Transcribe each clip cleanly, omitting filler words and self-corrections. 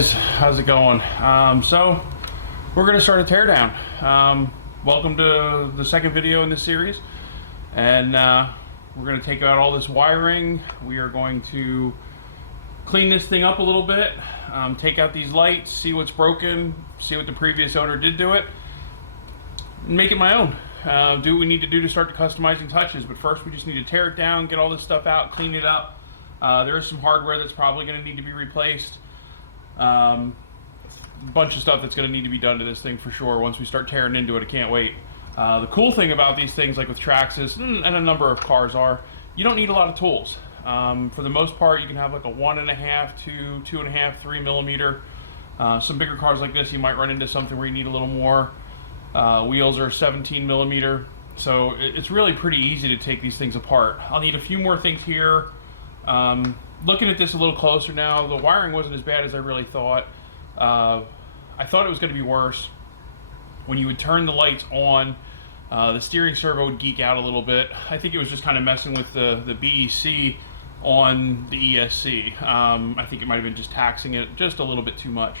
guys, how's it going? So we're gonna start a teardown. Welcome to the second video in this series, and we're gonna take out all this wiring. We are going to clean this thing up a little bit, take out these lights, see what's broken, see what the previous owner did to it, and make it my own. Do what we need to do to start the customizing touches, but first we just need to tear it down, get all this stuff out, clean it up. There is some hardware that's probably going to need to be replaced. A bunch of stuff that's going to need to be done to this thing for sure. Once we start tearing into it, I can't wait. The cool thing about these things, like with Traxxas and a number of cars, are you don't need a lot of tools. For the most part, you can have like a 1.5 to 2.5, 3 millimeter. Some bigger cars like this, you might run into something where you need a little more. Wheels are 17 millimeter, so it's really pretty easy to take these things apart. I'll need a few more things here. Looking at this a little closer now, the wiring wasn't as bad as I really thought. I thought it was going to be worse. When you would turn the lights on, the steering servo would geek out a little bit. I think it was just kind of messing with the BEC on the ESC. I think it might have been just taxing it just a little bit too much.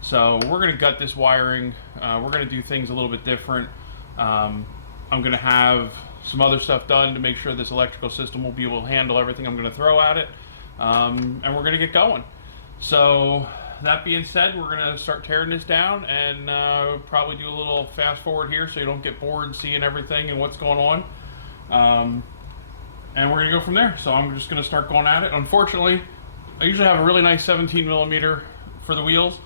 So we're going to gut this wiring. We're going to do things a little bit different. I'm going to have some other stuff done to make sure this electrical system will be able to handle everything I'm going to throw at it. And we're going to get going. So that being said, we're going to start tearing this down and probably do a little fast forward here so you don't get bored seeing everything and what's going on. And we're going to go from there. So I'm just going to start going at it. Unfortunately, I usually have a really nice 17 millimeter for the wheels.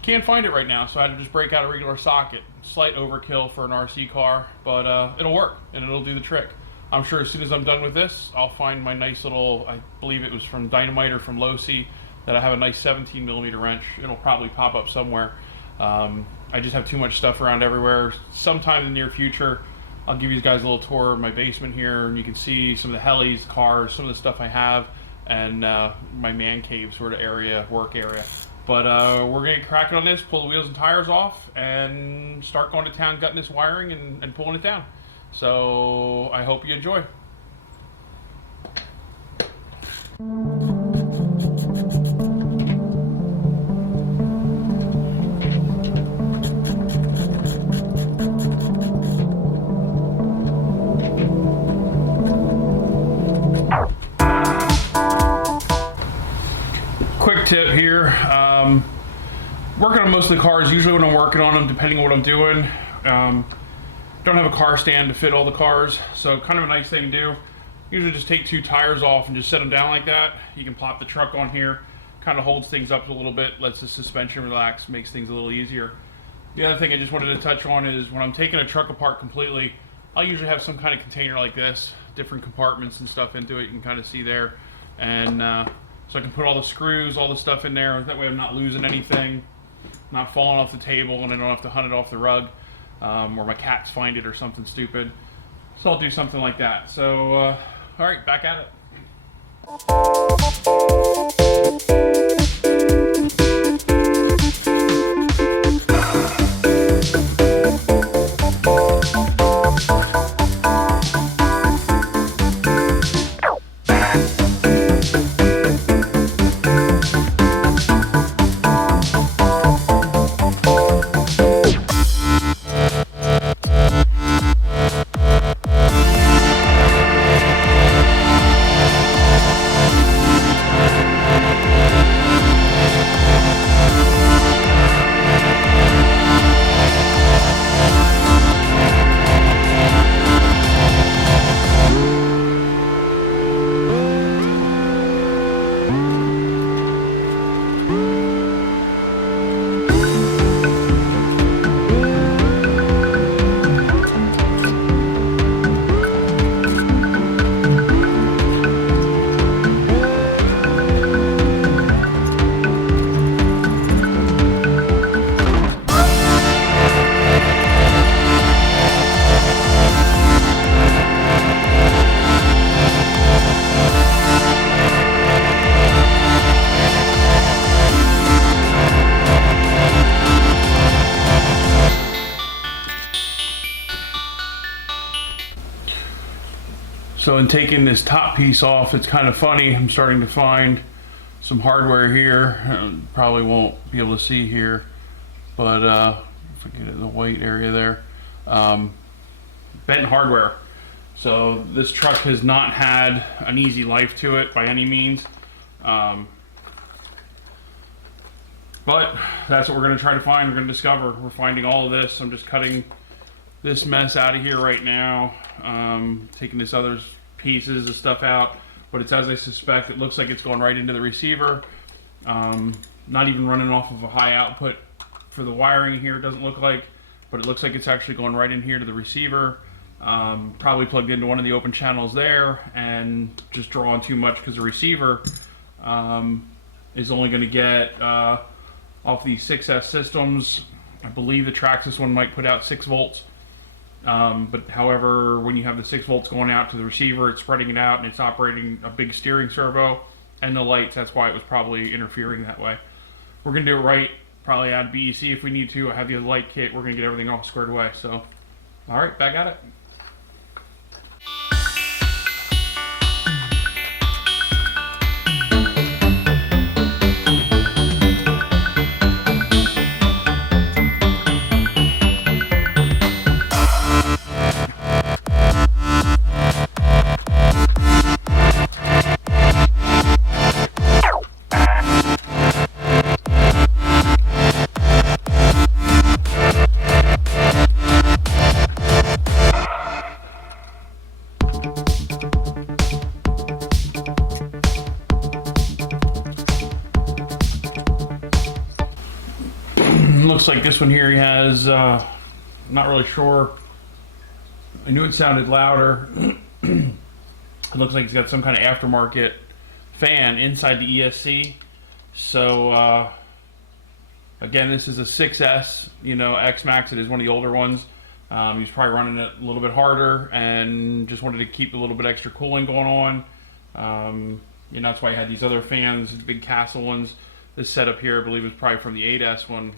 Can't find it right now, so I had to just break out a regular socket. Slight overkill for an RC car, but it'll work and it'll do the trick. I'm sure as soon as I'm done with this, I'll find my nice little, I believe it was from Dynamite or from Losi, that I have a nice 17 millimeter wrench. It'll probably pop up somewhere. I just have too much stuff around everywhere. Sometime in the near future, I'll give you guys a little tour of my basement here, and you can see some of the helis, cars, some of the stuff I have, and my man cave sort of area, work area. But we're going to get cracking on this, pull the wheels and tires off, and start going to town gutting this wiring and pulling it down. So I hope you enjoy. Quick tip here. Working on most of the cars, usually when I'm working on them, depending on what I'm doing, don't have a car stand to fit all the cars, so kind of a nice thing to do. Usually just take 2 tires off and just set them down like that. You can plop the truck on here, kind of holds things up a little bit, lets the suspension relax, makes things a little easier. The other thing I just wanted to touch on is when I'm taking a truck apart completely, I'll usually have some kind of container like this, different compartments and stuff into it, you can kind of see there. And so I can put all the screws, all the stuff in there, that way I'm not losing anything, not falling off the table, and I don't have to hunt it off the rug. Or my cats find it or something stupid. So I'll do something like that. So, all right, back at it. So in taking this top piece off, it's kind of funny. I'm starting to find some hardware here. Probably won't be able to see here, but if I get in the white area there, bent hardware. So this truck has not had an easy life to it by any means. But that's what we're going to try to find. We're going to discover. We're finding all of this. I'm just cutting this mess out of here right now. Taking this other pieces of stuff out. But it's as I suspect. It looks like it's going right into the receiver. Not even running off of a high output for the wiring here, it doesn't look like. But it looks like it's actually going right in here to the receiver. Probably plugged into one of the open channels there and just drawing too much because the receiver is only going to get off these 6S systems. I believe the Traxxas one might put out 6 volts. But however, when you have the 6 volts going out to the receiver, it's spreading it out and it's operating a big steering servo and the lights. That's why it was probably interfering that way. We're going to do it right. Probably add BEC if we need to. I have the light kit. We're going to get everything all squared away. So, all right, back at it. Looks like this one here he has, not really sure. I knew it sounded louder. It looks like it's got some kind of aftermarket fan inside the ESC. So again, this is a 6S, you know, X-Maxx. It is one of the older ones. He's probably running it a little bit harder and just wanted to keep a little bit extra cooling going on. You know, that's why I had these other fans, big Castle ones. This setup here, I believe, is probably from the 8S one.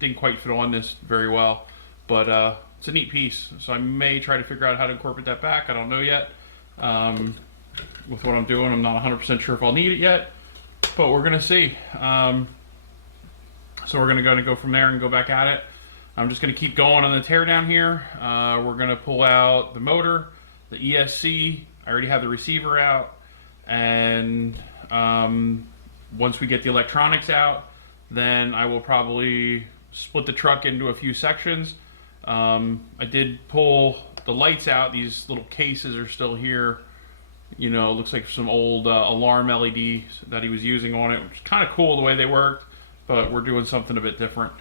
Didn't quite fit on this very well, but it's a neat piece. So I may try to figure out how to incorporate that back. I don't know yet. With what I'm doing, I'm not 100% sure if I'll need it yet, but we're gonna see. So we're gonna go from there and go back at it. I'm just gonna keep going on the teardown here. We're gonna pull out the motor, the ESC. I already have the receiver out, and once we get the electronics out, then I will probably split the truck into a few sections. I did pull the lights out. These little cases are still here. You know, it looks like some old alarm LEDs that he was using on it, which is kind of cool the way they worked, but we're doing something a bit different.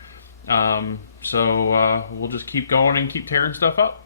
So we'll just keep going and keep tearing stuff up.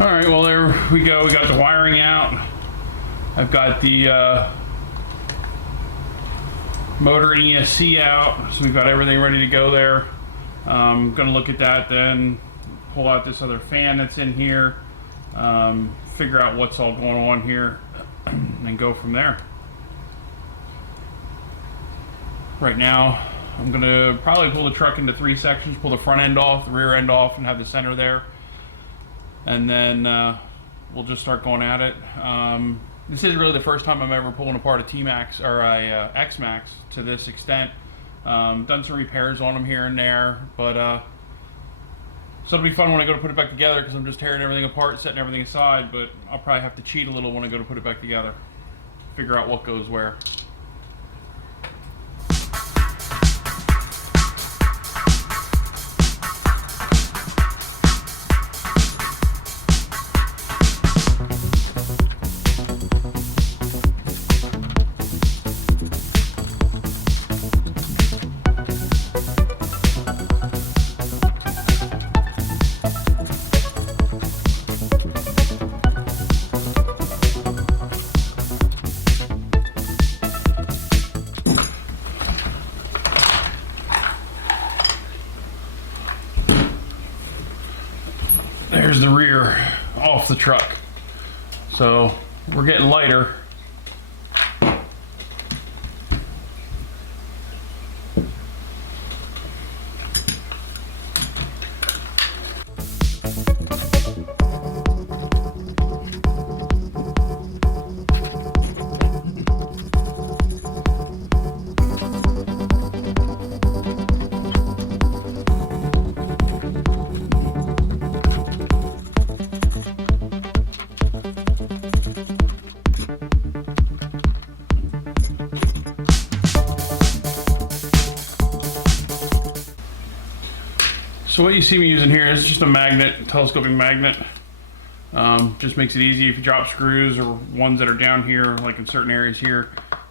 All right, well, there we go. We got the wiring out. I've got the motor and ESC out, so we've got everything ready to go there. I'm gonna look at that, then pull out this other fan that's in here, figure out what's all going on here, and go from there. Right now, I'm gonna probably pull the truck into 3 sections, pull the front end off, the rear end off, and have the center there. And then we'll just start going at it. This is really the first time I'm ever pulling apart a T-Max or a X-Maxx to this extent. Done some repairs on them here and there, but so it'll be fun when I go to put it back together because I'm just tearing everything apart, setting everything aside, but I'll probably have to cheat a little when I go to put it back together. Figure out what goes where. There's the rear off the truck. So we're getting lighter. So what you see me using here is just a magnet, telescoping magnet. Just makes it easy if you drop screws or ones that are down here, like in certain areas here,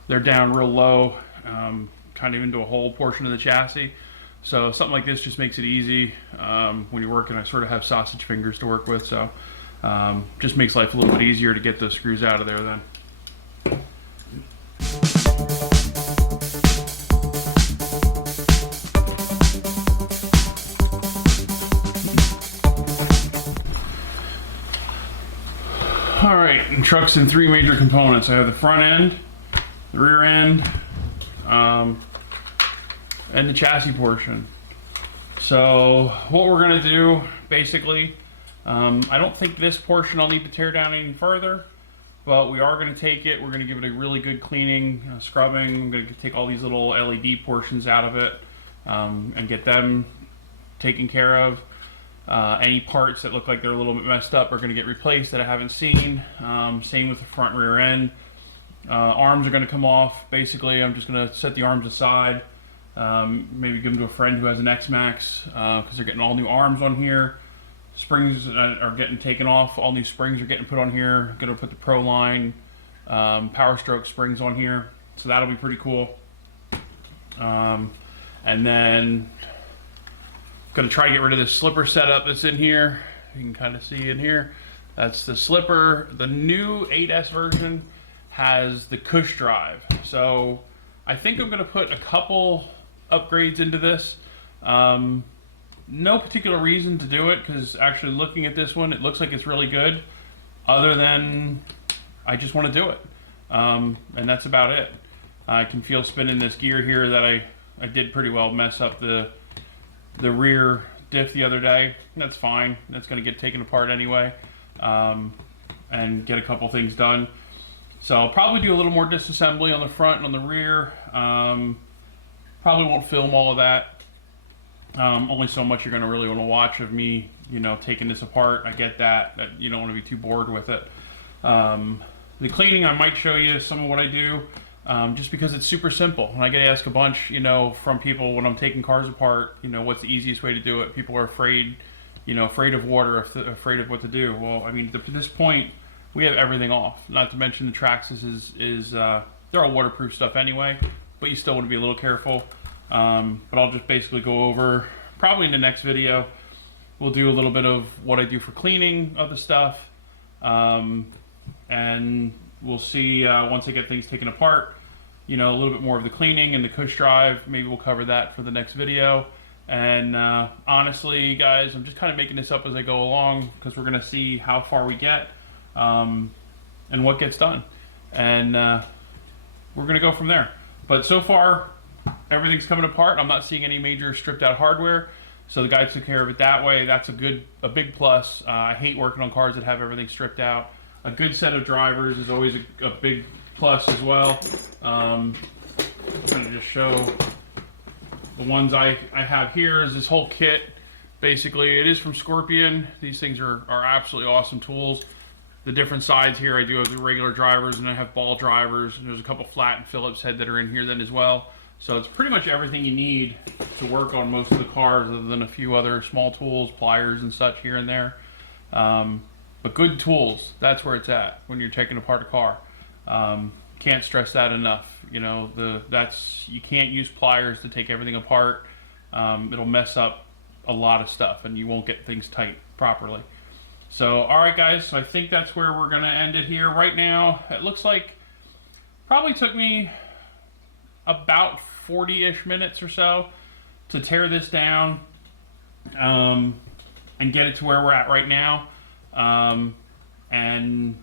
they're down real low, kind of into a whole portion of the chassis. So something like this just makes it easy when you're working. I sort of have sausage fingers to work with, so just makes life a little bit easier to get those screws out of there then. Alright, and truck's in three major components. I have the front end, the rear end, and the chassis portion. So what we're going to do, basically, I don't think this portion I'll need to tear down any further, but we are going to take it, we're going to give it a really good cleaning, scrubbing. I'm going to take all these little LED portions out of it and get them taken care of. Any parts that look like they're a little bit messed up are going to get replaced that I haven't seen. Same with the front and rear end. Arms are going to come off. Basically, I'm just going to set the arms aside. Maybe give them to a friend who has an X-Maxx because they're getting all new arms on here. Springs are getting taken off. All new springs are getting put on here. Going to put the Pro Line Power Stroke springs on here. So that'll be pretty cool. And then going to try to get rid of this slipper setup that's in here. You can kind of see in here. That's the slipper. The new 8S version has the cush drive. So I think I'm going to put a couple upgrades into this. No particular reason to do it because actually looking at this one, it looks like it's really good. Other than I just want to do it. And that's about it. I can feel spinning this gear here that I did pretty well mess up the rear diff the other day. That's fine. That's going to get taken apart anyway and get a couple things done. So I'll probably do a little more disassembly on the front and on the rear. Probably won't film all of that. Only so much you're going to really want to watch of me, you know, taking this apart. I get that you don't want to be too bored with it. The cleaning, I might show you some of what I do. Just because it's super simple. And I get asked a bunch, you know, from people when I'm taking cars apart, you know, what's the easiest way to do it? People are afraid, you know, afraid of water, afraid of what to do. Well, I mean, to this point, we have everything off. Not to mention the Traxxas they're all waterproof stuff anyway, but you still want to be a little careful. But I'll just basically go over, probably in the next video, we'll do a little bit of what I do for cleaning of the stuff. And we'll see once I get things taken apart, you know, a little bit more of the cleaning and the cush drive. Maybe we'll cover that for the next video. And honestly, guys, I'm just kind of making this up as I go along because we're going to see how far we get and what gets done. And we're going to go from there. But so far, everything's coming apart. I'm not seeing any major stripped out hardware. So the guy took care of it that way. That's a big plus. I hate working on cars that have everything stripped out. A good set of drivers is always a big plus as well. I'm going to just show the ones I have here is this whole kit. Basically, it is from Scorpion. These things are absolutely awesome tools. The different sides here, I do have the regular drivers, and I have ball drivers, and there's a couple flat and Phillips head that are in here then as well. So it's pretty much everything you need to work on most of the cars, other than a few other small tools, pliers and such here and there. But good tools, that's where it's at when you're taking apart a car. Can't stress that enough. You know, you can't use pliers to take everything apart. It'll mess up a lot of stuff, and you won't get things tight properly. So, all right, guys. So I think that's where we're gonna end it here. Right now, it looks like probably took me about 40-ish minutes or so to tear this down and get it to where we're at right now, and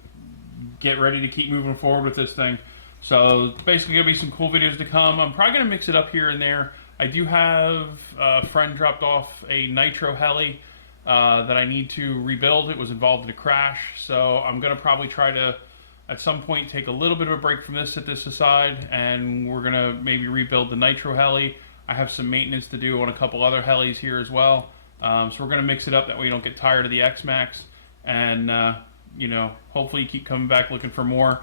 get ready to keep moving forward with this thing. So basically gonna be some cool videos to come. I'm probably gonna mix it up here and there. I do have a friend dropped off a nitro heli that I need to rebuild. It was involved in a crash, so I'm gonna probably try to at some point take a little bit of a break from this, set this aside, and we're gonna maybe rebuild the nitro heli. I have some maintenance to do on a couple other helis here as well. So we're gonna mix it up, that way you don't get tired of the X-Maxx, and you know, hopefully you keep coming back looking for more.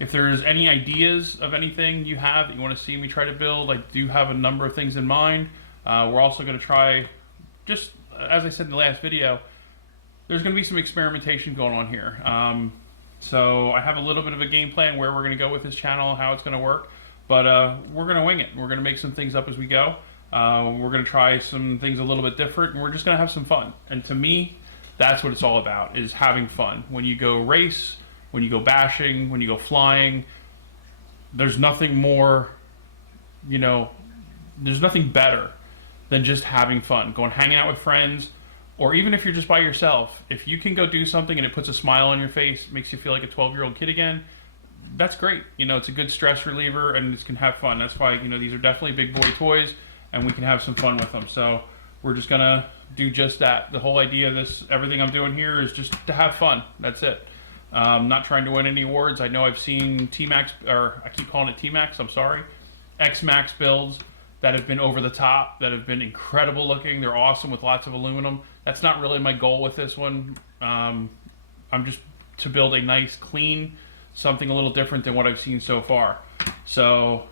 If there's any ideas of anything you have that you want to see me try to build, I do have a number of things in mind. We're also going to try, just as I said in the last video, there's going to be some experimentation going on here. So I have a little bit of a game plan where we're going to go with this channel, how it's going to work, but we're going to wing it. We're going to make some things up as we go. We're going to try some things a little bit different, and we're just going to have some fun. And to me, that's what it's all about, is having fun. When you go race, when you go bashing, when you go flying, there's nothing more, you know, there's nothing better than just having fun. Going hanging out with friends, or even if you're just by yourself, if you can go do something and it puts a smile on your face, makes you feel like a 12-year-old kid again, that's great. You know, it's a good stress reliever, and it can have fun. That's why, you know, these are definitely big boy toys, and we can have some fun with them. So we're just gonna do just that. The whole idea of this, everything I'm doing here, is just to have fun. That's it. Not trying to win any awards. I know I've seen T-Maxx, or I keep calling it T-Maxx, I'm sorry, X-Maxx builds that have been over the top, that have been incredible looking. They're awesome with lots of aluminum. That's not really my goal with this one. I'm just to build a nice, clean, something a little different than what I've seen so far. So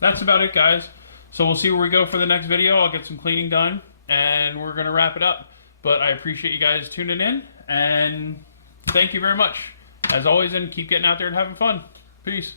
that's about it, guys. So we'll see where we go for the next video. I'll get some cleaning done, and we're gonna wrap it up. But I appreciate you guys tuning in, and thank you very much, as always, and keep getting out there and having fun. Peace.